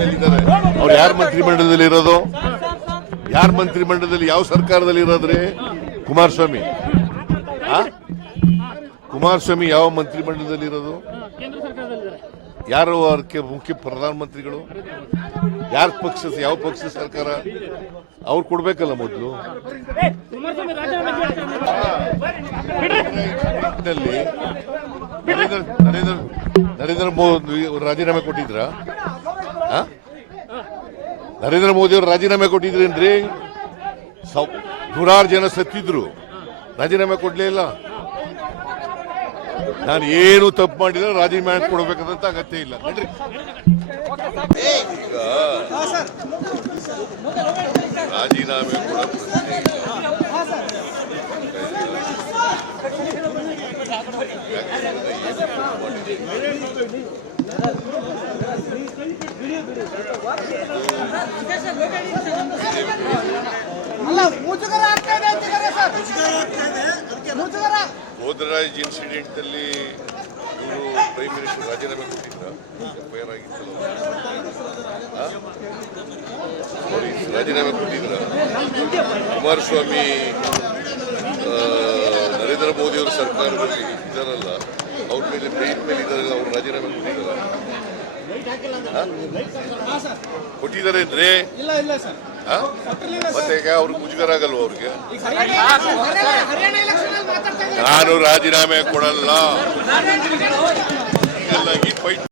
ಮೇಲಿದ್ದಾರೆ. ಅವ್ರು ಯಾರ ಮಂತ್ರಿಮಂಡಲದಲ್ಲಿ ಇರೋದು? ಯಾರ ಮಂತ್ರಿಮಂಡಲದಲ್ಲಿ, ಯಾವ ಸರ್ಕಾರದಲ್ಲಿ ಇರೋದ್ರಿ? ಕುಮಾರಸ್ವಾಮಿ? ಕುಮಾರಸ್ವಾಮಿ ಯಾವ ಮಂತ್ರಿಮಂಡಲದಲ್ಲಿ ಇರೋದು? ಯಾರು ಅದಕ್ಕೆ ಮುಖ್ಯ ಪ್ರಧಾನಮಂತ್ರಿಗಳು? ಯಾರ ಪಕ್ಷ ಯಾವ ಪಕ್ಷ ಸರ್ಕಾರ? ಅವ್ರು ಕೊಡ್ಬೇಕಲ್ಲ ಮೊದಲು. ನರೇಂದ್ರ ನರೇಂದ್ರ ನರೇಂದ್ರ ಮೋದಿ ರಾಜೀನಾಮೆ ಕೊಟ್ಟಿದ್ರ? ನರೇಂದ್ರ ಮೋದಿ ಅವರು ರಾಜೀನಾಮೆ ಕೊಟ್ಟಿದ್ರೇನ್ರಿ ನೂರಾರು ಜನ ಸತ್ತಿದ್ರು. ರಾಜೀನಾಮೆ ಕೊಡ್ಲೇ ಇಲ್ಲ. ನಾನು ಏನು ತಪ್ಪು ಮಾಡಿದ್ರೆ ರಾಜೀನಾಮೆ ಕೊಡಬೇಕಂತ ಅಗತ್ಯ ಇಲ್ಲ. ನೋಡ್ರಿ. ರಾಜೀನಾಮೆ ಕೊಡ ಅಲ್ಲ ಮುಜುಗರ ಆಗ್ತಾ ಇನ್ಸಿಡೆಂಟ್ ಅಲ್ಲಿ ಇವರು ಪ್ರೈಮ್ ಮಿನಿಸ್ಟರ್ ರಾಜೀನಾಮೆ ಕೊಟ್ಟಿದ್ರು. ರಾಜೀನಾಮೆ ಕೊಟ್ಟಿದ್ರು. ಕುಮಾರಸ್ವಾಮಿ ನರೇಂದ್ರ ಮೋದಿ ಅವರ ಸರ್ಕಾರದಲ್ಲಿ ಇದ್ದಾರಲ್ಲ, ಅವ್ರ ಮೇಲೆ ಮೇಲೆ ಇದ್ದಾರಲ್ಲ, ಅವ್ರು ರಾಜೀನಾಮೆ ಕೊಟ್ಟಿದ್ದಾರ ಕೊಟ್ಟಿದ್ದಾರೆ ಅಂದ್ರೆ? ಇಲ್ಲ ಇಲ್ಲ ಸರ್. ಮತ್ತೆ ಈಗ ಅವ್ರಿಗೆ? ಮುಜುಗರ ಆಗಲ್ವ ಅವ್ರಿಗೆ ನಾನು ರಾಜೀನಾಮೆ ಕೊಡಲ್ಲ. ಈ ಫೈಟ್